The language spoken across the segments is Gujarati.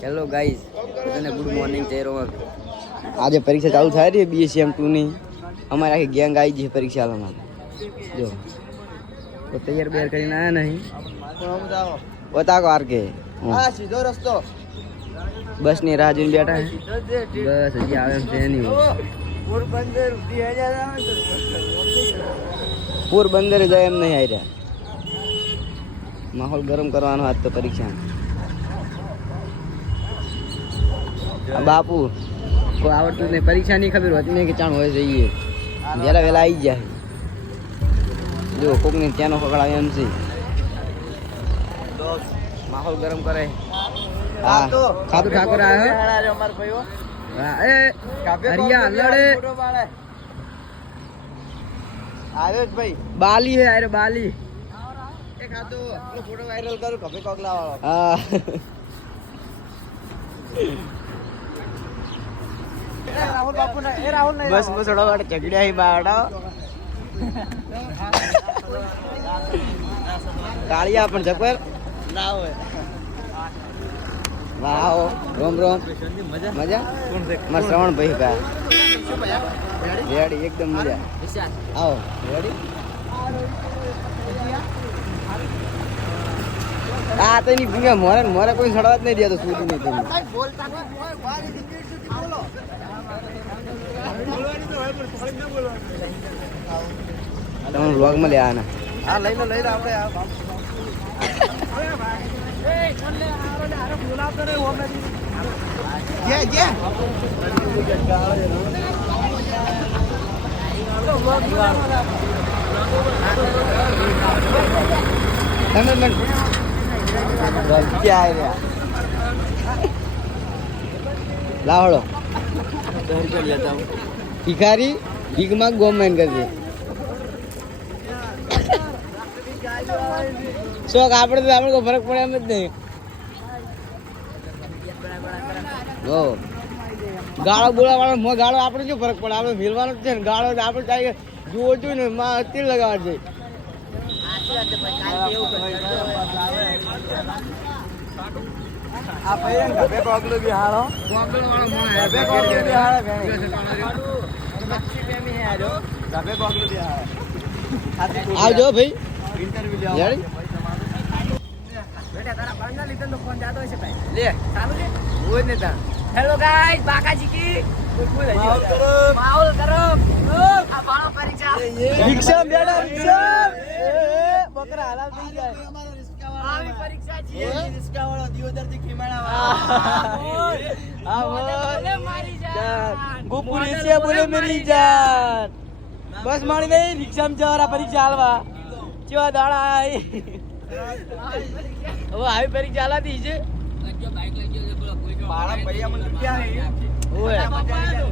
હેલો ગાઈઝ બધાને ગુડ મોર્નિંગ જય રોમન આજે પરીક્ષા ચાલુ થાય રહી બીએસસીએમ ટુ ની? અમારે આખી ગેંગ આવી છે પરીક્ષા હાલમાં જો. તો તૈયાર બેર કરીને આવ્યા નહીં. બતાવો આર કે. સીધો રસ્તો. બસની રાહ જોઈને બેઠા બસ હજી આવે છે નહીં પોરબંદર જાય એમ નહીં આવી રહ્યા માહોલ ગરમ કરવાનો આજ તો પરીક્ષા બાપુ કોઈ આવડતું નહીં. પરીક્ષા નહીં ખબર હોતી. નહીં કે ચાણ હોય જઈએ. વહેલા વહેલા આવી જાય. જો કોકને ત્યાંનો પકડાવે એમ છે. માહોલ ગરમ કરે. હા. ખાતું. ઠાકોર આવ્યો અમાર ભાઈઓ. હા એ હરિયા લડે. આવ્યો જ ભાઈ. બાલી હે અરે બાલી. એક ફોટો વાયરલ કરું કભે કોકલા વાળો. હા. બસ બસ થોડો વાર ચગડ્યા હી બાડા કાળિયા પણ જબર ના હોય. વાહ રોમ રોમ. મજા? મારા શ્રવણ ભાઈ ભાઈ રેડી? એકદમ મજા. આવો. રેડી? આ તો એની ભૂમિકા મોરે મોરે કોઈ સડવા જ નહીં દેતો સુધી નહીં તમે બોલતા નહીં મારી દીકરી સુધી બોલો તમે વ્લોગમાં લે આના. હા લઈ લો લઈ લો આપણે તમે લાવડો. ભિખારી ભીખમાં ગોમેન કરજે. શોખ આપણે તો આપણે કોઈ ફરક પડે એમ જ નહીં. હો ગાળો બોલા વાળો મો ગાળો આપણે શું ફરક પડે? આપણે મેળવાનો જ છે ને, ગાળો આપણે ચાહીએ જુઓ છું ને, માં તીર લગાવવા છે. આ ભાઈ. ગભે કોકલું બી હાલો ગભે કોકલું બી હાલો ભેણી ગભે કોકલું બી હાલો આવજો ભાઈ. ઇન્ટરવ્યુ રેડી લે હોય ને તા હેલો ગાઈસ બાકાજી કી? માહોલ કરો માહોલ કરો આ બાળો પરીક્ષા રિક્ષા બેડા રિક્ષા રિક્ષા વાળો દિયોદરથી બોલે મારી જાન. ગોપુર એશિયા બોલે મેરી જાન. બસ માણી ને રિક્ષા માં જવાના પરીક્ષા હાલવા ચેવા દાડા આય. હવે આવી પરીક્ષા આલાતી છે.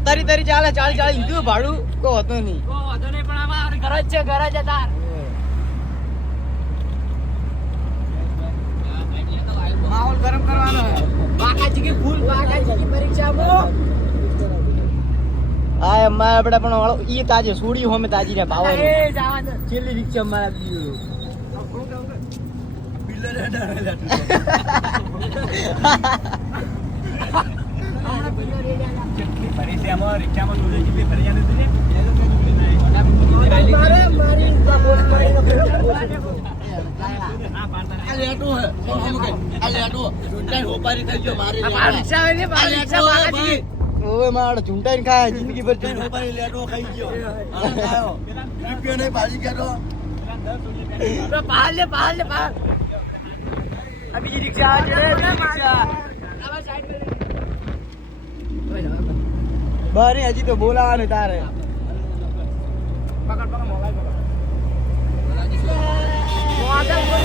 તરી તારી તારી ચાલે ચાલી ચાલી. લીધું ભાડું? કોઈ હતો નહીં. કો વાંધો નહીં ઘર જ છે ઘર જ હતા માહોલ ગરમ કરવાનો બાકાજી કી ફૂલ બાકાજી કી પરીક્ષા મો આ અમારે આપણે પણ વાળો ઈ તાજે સુડી હોમે તાજી ને ભાવ એ જાવા દે છેલ્લી રિક્ષા મારા દીધું આ પરીક્ષા હોય ને પરીક્ષા બાકાજી કી ઓવે મારો ચૂંટાઈને ખાય જિંદગી ભર તો લે લે આ બીજી રિક્ષા આવે છે રિક્ષા. આવા બરે હજી તો બોલાવાનું તારે. પકડ પકડ મોબાઈલ પકડ.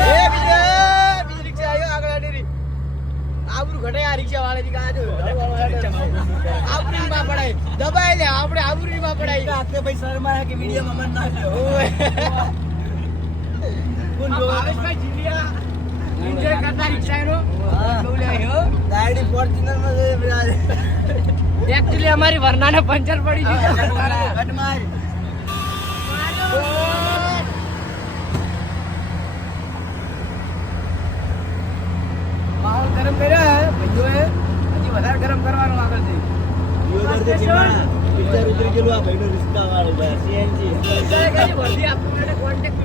એ બીજે બીજી રિક્ષા આવ્યો આગળ આડી આબરૂ ઘટે આ રિક્ષા વાળાની કાજો આબરૂ માં પડાય. દબાઈ લે આપણે આબરૂ માં પડાય હાથે ભાઈ શર્મા કે વીડિયો માં ના આ ભાવેશભાઈ જીલિયા એન્જોય કરતા રિક્ષાનો ગાડી ફોર્ચ્યુનરમાં એકચ્યુઅલી અમારી વરનાને પંચર પડી ગયું.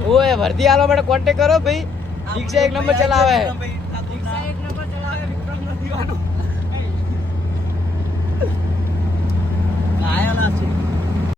ઓએ વર્ધી આલો મને કોન્ટેક કરો ભાઈ. રિક્ષા એક નંબર ચલાવે. રિક્ષા એક નંબર ચલાવે, વિક્રમ નથી